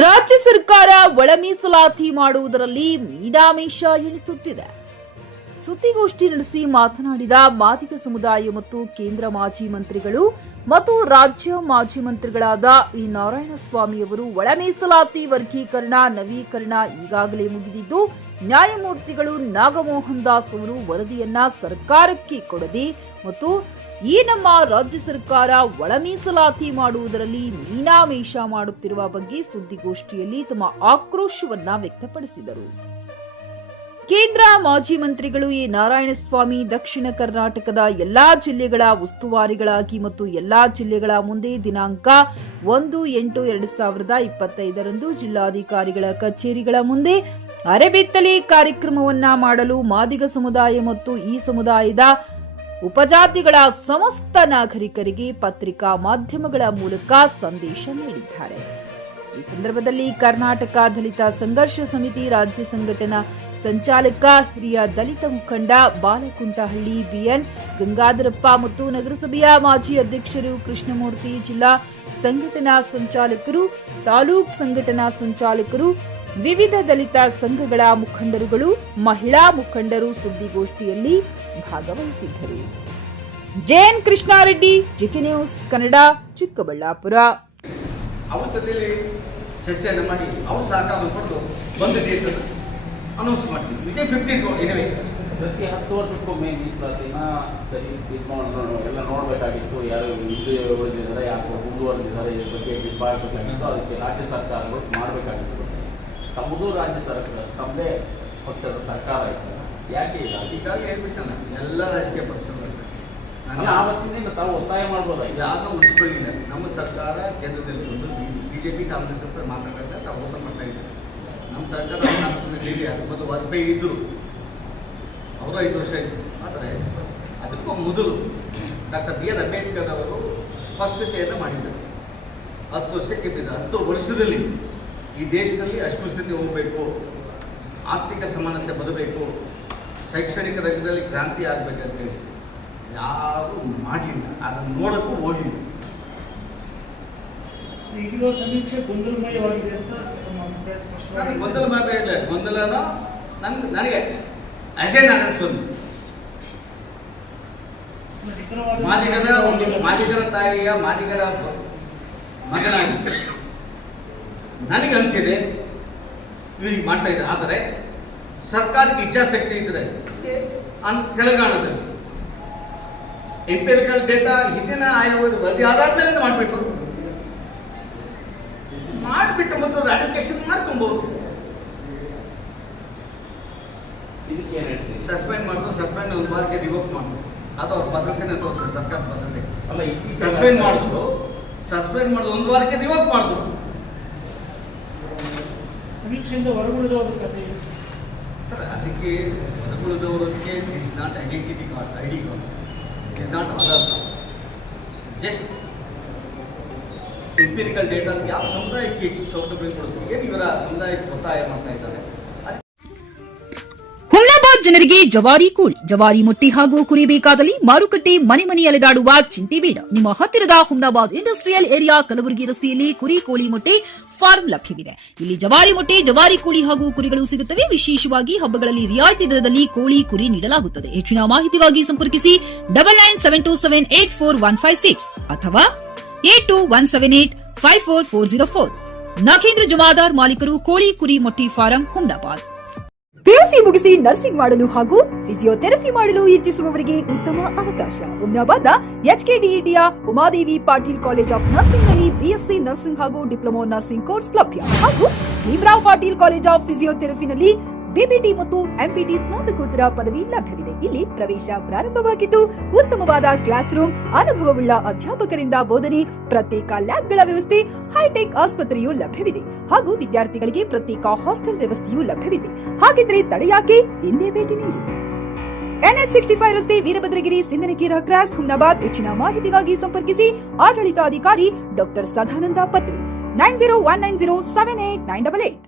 ರಾಜ್ಯ ಸರ್ಕಾರ ಒಳ ಮೀಸಲಾತಿ ಮಾಡುವುದರಲ್ಲಿ ಮೀನಾಮೇಷ ಎಣಿಸುತ್ತಿದೆ. ಸುದ್ದಿಗೋಷ್ಠಿ ನಡೆಸಿ ಮಾತನಾಡಿದ ಮಾದಿಗ ಸಮುದಾಯ ಮತ್ತು ಕೇಂದ್ರ ಮಾಜಿ ಮಂತ್ರಿಗಳು ಮತ್ತು ರಾಜ್ಯ ಮಾಜಿ ಮಂತ್ರಿಗಳಾದ ಇ ನಾರಾಯಣಸ್ವಾಮಿಯವರು ಒಳ ಮೀಸಲಾತಿ ವರ್ಗೀಕರಣ ನವೀಕರಣ ಈಗಾಗಲೇ ಮುಗಿದಿದ್ದು, ನ್ಯಾಯಮೂರ್ತಿಗಳು ನಾಗಮೋಹನ್ ದಾಸ್ ಅವರು ವರದಿಯನ್ನ ಸರ್ಕಾರಕ್ಕೆ ಕೊಡದೆ ಮತ್ತು ಈ ನಮ್ಮ ರಾಜ್ಯ ಸರ್ಕಾರ ಒಳ ಮೀಸಲಾತಿ ಮಾಡುವುದರಲ್ಲಿ ಮೀನಾಮೇಷ ಮಾಡುತ್ತಿರುವ ಬಗ್ಗೆ ಸುದ್ದಿಗೋಷ್ಠಿಯಲ್ಲಿ ತಮ್ಮ ಆಕ್ರೋಶವನ್ನ ವ್ಯಕ್ತಪಡಿಸಿದರು. ಕೇಂದ್ರ ಮಾಜಿ ಮಂತ್ರಿಗಳು ಎ ನಾರಾಯಣಸ್ವಾಮಿ ದಕ್ಷಿಣ ಕರ್ನಾಟಕದ ಎಲ್ಲಾ ಜಿಲ್ಲೆಗಳ ಉಸ್ತುವಾರಿಗಳಾಗಿ ಮತ್ತು ಎಲ್ಲಾ ಜಿಲ್ಲೆಗಳ ಮುಂದೆ ದಿನಾಂಕ 1/8/2025 ಜಿಲ್ಲಾಧಿಕಾರಿಗಳ ಕಚೇರಿಗಳ ಮುಂದೆ ಅರೆಬೆತ್ತಲೆ ಕಾರ್ಯಕ್ರಮವನ್ನ ಮಾಡಲು ಮಾದಿಗ ಸಮುದಾಯ ಮತ್ತು ಈ ಸಮುದಾಯದ ಉಪಜಾತಿಗಳ ಸಮಸ್ತ ನಾಗರಿಕರಿಗೆ ಪತ್ರಿಕಾ ಮಾಧ್ಯಮಗಳ ಮೂಲಕ ಸಂದೇಶ ನೀಡಿದ್ದಾರೆ. ಈ ಸಂದರ್ಭದಲ್ಲಿ ಕರ್ನಾಟಕ ದಲಿತ ಸಂಘರ್ಷ ಸಮಿತಿ ರಾಜ್ಯ ಸಂಘಟನಾ ಸಂಚಾಲಕ ಹಿರಿಯ ದಲಿತ ಮುಖಂಡ ಬಾಲಕುಂಟಹಳ್ಳಿ ಬಿಎನ್ ಗಂಗಾಧರಪ್ಪ ಮತ್ತು ನಗರಸಭೆಯ ಮಾಜಿ ಅಧ್ಯಕ್ಷರು ಕೃಷ್ಣಮೂರ್ತಿ, ಜಿಲ್ಲಾ ಸಂಘಟನಾ ಸಂಚಾಲಕರು, ತಾಲೂಕ್ ಸಂಘಟನಾ ಸಂಚಾಲಕರು, ವಿವಿಧ ದಲಿತ ಸಂಘಗಳ ಮುಖಂಡರುಗಳು, ಮಹಿಳಾ ಮುಖಂಡರು ಸುದ್ದಿಗೋಷ್ಠಿಯಲ್ಲಿ ಭಾಗವಹಿಸಿದ್ದರು. JN Krishnareddy, GK news Kannada, Chikkaballapur. ಅವ್ರ ಜೊತೆಯಲ್ಲಿ ಚರ್ಚೆಯನ್ನು ಮಾಡಿ ಅವ್ರು ಸಹಕಾರ ಕೊಟ್ಟು ಒಂದು ಡೇಟ್ ಅನೌನ್ಸ್ ಮಾಡ್ತೀವಿ. ವಿದಿನ್ 15 ಎನಿವೆ ಪ್ರತಿ 10 ವರ್ಷಕ್ಕೊಮ್ಮೆ ಮೀಸಲಾತಿನ ಸರಿ ತೀರ್ಮಾನ ಎಲ್ಲ ನೋಡಬೇಕಾಗಿತ್ತು. ಯಾರು ಹಿಂದೆ ಉಳಿದಿದ್ದಾರೆ, ಯಾರು ಮುಂದುವರೆದಿದ್ದಾರೆ, ಇದ್ರ ಬಗ್ಗೆ ಬೇಕಾಗಿತ್ತು. ಅದಕ್ಕೆ ರಾಜ್ಯ ಸರ್ಕಾರಗಳು ಮಾಡಬೇಕಾಗಿತ್ತು. ತಮ್ಮದು ರಾಜ್ಯ ಸರ್ಕಾರ, ತಮ್ಮದೇ ಪಕ್ಷದ ಸರ್ಕಾರ ಇತ್ತು. ಯಾಕೆ ಈಗಾಗಲೇ ಹೇಳ್ಬಿಟ್ಟಾನೆ ಎಲ್ಲ ರಾಜಕೀಯ ಪಕ್ಷಗಳು ಆವತ್ತಿನಿಂದ ತಾವು ಒತ್ತಾಯ ಮಾಡ್ಬೋದಾಗಿ ಯಾರನ್ನ ಉಳಿಸ್ಕೊಳ್ಳಿಲ್ಲ. ನಮ್ಮ ಸರ್ಕಾರ ಕೇಂದ್ರದಲ್ಲಿ ಒಂದು ಬಿಜೆಪಿ ಕಾಂಗ್ರೆಸ್ ಅಂತ ಮಾತಾಡ್ತಾ ತಾವು ಓಪನ್ ಮಾಡ್ತಾ ಇದ್ದಾರೆ. ನಮ್ಮ ಸರ್ಕಾರ ಅದಕ್ಕೆ ಮೊದಲು ವಾಜಪೇಯಿ ಇದ್ದರು, ಅವರು 5 ವರ್ಷ ಇದ್ದರು. ಆದರೆ ಅದಕ್ಕೂ ಮೊದಲು ಡಾಕ್ಟರ್ ಬಿ ಆರ್ ಅಂಬೇಡ್ಕರ್ ಅವರು ಸ್ಪಷ್ಟತೆಯನ್ನು ಮಾಡಿದ್ದಾರೆ. 10 ವರ್ಷಕ್ಕೆ ಬಿದ್ದ 10 ವರ್ಷದಲ್ಲಿ ಈ ದೇಶದಲ್ಲಿ ಅಸ್ಪೃಶ್ಯತೆ ಹೋಗಬೇಕು, ಆರ್ಥಿಕ ಸಮಾನತೆ ಬರಬೇಕು, ಶೈಕ್ಷಣಿಕ ರಂಗದಲ್ಲಿ ಕ್ರಾಂತಿ ಆಗಬೇಕಂತೇಳಿ ಯಾರೂ ಮಾಡಲಿಲ್ಲ. ಅದನ್ನು ನೋಡೋಕ್ಕೂ ಹೋಗಲಿಲ್ಲ. ಈಗಿರುವ ಸಮೀಕ್ಷೆ ಗೊಂದಲಮಯವಾಗಿದೆ ಅಂತ ನನಗೆ ಗೊಂದಲಮಯ ಇಲ್ಲ. ಗೊಂದಲನ ನನಗೆ ಅಜಯ್ ನಾರಾಯಣ ಸ್ವಾಮಿ ಮಾದಿಗರ ತಾಯಿಯ ಮಾದಿಗರ ಮಗನಾಗಿ ನನಗೆ ಅನಿಸಿದೆ ಇವ್ರಿಗೆ ಮಾಡ್ತಾ ಇದ್ದಾರೆ. ಆದರೆ ಸರ್ಕಾರಕ್ಕೆ ಇಚ್ಛಾಶಕ್ತಿ ಇದ್ದರೆ ತೆಲಂಗಾಣದಲ್ಲಿ ಎಂಪಿರಿಕಲ್ ಡೇಟಾ ಹಿಂದಿನ ಆಯೋಗದ ವರದಿ ಆದಾದ್ಮೇಲೆ ಮಾಡಿಬಿಟ್ಟು ಮತ್ತು ರಾಡಿಫಿಕೇಶನ್ ಮಾಡ್ಕೊಬಹುದು. ಸಸ್ಪೆಂಡ್ ಮಾಡೋದು, ಸಸ್ಪೆಂಡ್ ಒಂದು ವಾರಕ್ಕೆ ರಿವೋಕ್ ಮಾಡೋದು, ಅದು ಅವ್ರ ಪದ್ಧತಿನೇ ತೋರಿಸ ಸರ್ಕಾರ ಪದ್ಧತಿ ಅಲ್ಲ. ಸಸ್ಪೆಂಡ್ ಮಾಡೋದು ಒಂದು ವಾರಕ್ಕೆ ರಿವೋಕ್ ಮಾಡೋದು. ಸಮೀಕ್ಷೆಯಿಂದ ಹೊರಗುಳಿದವರ ಕಥೆ ಸರ್, ಅದಕ್ಕೆ ಹೊರಗುಳಿದವರಿಗೆ is not identity card, ID card, is not Aadhaar card. Just empirical data ಯಾವ ಸಮುದಾಯಕ್ಕೆ ಹೆಚ್ಚು ಸೌಲಭ್ಯ ಕೊಡ್ತೀವಿ, ಏನು ಇವರ ಸಮುದಾಯಕ್ಕೆ ಒತ್ತಾಯ ಮಾಡ್ತಾ ಇದ್ದಾರೆ. ಹುಮ್ನಾಬಾದ್ ಜನರಿಗೆ ಜವಾರಿ ಕೋಳಿ, ಜವಾರಿ ಮೊಟ್ಟೆ ಹಾಗೂ ಕುರಿ ಬೇಕಾದಲ್ಲಿ ಮಾರುಕಟ್ಟೆ ಮನೆ ಮನೆ ಅಲೆದಾಡುವ ಚಿಂತೆ ಬೇಡ. ನಿಮ್ಮ ಹತ್ತಿರದ ಹುಮ್ನಾಬಾದ್ ಇಂಡಸ್ಟ್ರಿಯಲ್ ಏರಿಯಾ ಕಲಬುರಗಿ ರಸ್ತೆಯಲ್ಲಿ ಕುರಿ ಕೋಳಿ ಮೊಟ್ಟೆ ಫಾರ್ಮ್ ಲಭ್ಯವಿದೆ. ಇಲ್ಲಿ ಜವಾರಿ ಮೊಟ್ಟೆ, ಜವಾರಿ ಕೋಳಿ ಹಾಗೂ ಕುರಿಗಳು ಸಿಗುತ್ತವೆ. ವಿಶೇಷವಾಗಿ ಹಬ್ಬಗಳಲ್ಲಿ ರಿಯಾಯಿತಿ ದರದಲ್ಲಿ ಕೋಳಿ, ಕುರಿ ನೀಡಲಾಗುತ್ತದೆ. ಹೆಚ್ಚಿನ ಮಾಹಿತಿಗಾಗಿ ಸಂಪರ್ಕಿಸಿ 9972784156 ಅಥವಾ 8217854404. ನಾಗೇಂದ್ರ ಜಮಾದಾರ್, ಮಾಲೀಕರು, ಕೋಳಿ ಕುರಿ ಮೊಟ್ಟೆ ಫಾರಂ, ಹುಮ್ನಾಬಾದ್. ಪಿಯುಸಿ ಮುಗಿಸಿ ನರ್ಸಿಂಗ್ ಮಾಡಲು ಹಾಗೂ ಫಿಸಿಯೋಥೆರಪಿ ಮಾಡಲು ಇಚ್ಛಿಸುವವರಿಗೆ ಉತ್ತಮ ಅವಕಾಶ. ಹುಮ್ನಾಬಾದ್ನ ಎಚ್ಕೆಡಿಇಟಿಯ Umadevi Patil college of nursing ನಲ್ಲಿ ಬಿಎಸ್ಸಿ ನರ್ಸಿಂಗ್ ಹಾಗೂ ಡಿಪ್ಲೊಮಾ ನರ್ಸಿಂಗ್ ಕೋರ್ಸ್ ಲಭ್ಯ. ಹಾಗೂ ಭೀಮರಾವ್ ಪಾಟೀಲ್ ಕಾಲೇಜ್ ಆಫ್ ಫಿಸಿಯೋಥೆರಪಿನಲ್ಲಿ ಬಿಬಿಟಿ ಮತ್ತು ಎಂಪಿಟಿ ಸ್ನಾತಕೋತ್ತರ ಪದವಿ ಲಭ್ಯವಿದೆ. ಇಲ್ಲಿ ಪ್ರವೇಶ ಪ್ರಾರಂಭವಾಗಿದ್ದು, ಉತ್ತಮವಾದ ಕ್ಲಾಸ್ ರೂಮ್, ಅನುಭವವುಳ್ಳ ಅಧ್ಯಾಪಕರಿಂದ ಬೋಧನೆ, ಪ್ರತ್ಯೇಕ ಲ್ಯಾಬ್ಗಳ ವ್ಯವಸ್ಥೆ, ಹೈಟೆಕ್ ಆಸ್ಪತ್ರೆಯೂ ಲಭ್ಯವಿದೆ. ಹಾಗೂ ವಿದ್ಯಾರ್ಥಿಗಳಿಗೆ ಪ್ರತ್ಯೇಕ ಹಾಸ್ಟೆಲ್ ವ್ಯವಸ್ಥೆಯೂ ಲಭ್ಯವಿದೆ. ಹಾಗಿದ್ರೆ ತಡೆಯಾಕೆ, ಹಿಂದೆ ಭೇಟಿ ನೀಡಿ. NH 65 ರಸ್ತೆ, ವೀರಭದ್ರಗಿರಿ, ಸಿಂದನಕೀರ ಕ್ರಾಸ್, ಹುಮ್ನಾಬಾದ್. ಹೆಚ್ಚಿನ ಮಾಹಿತಿಗಾಗಿ ಸಂಪರ್ಕಿಸಿ ಆಡಳಿತಾಧಿಕಾರಿ ಡಾಕ್ಟರ್ ಸದಾನಂದ ಪತ್ರಿ, 9019078988.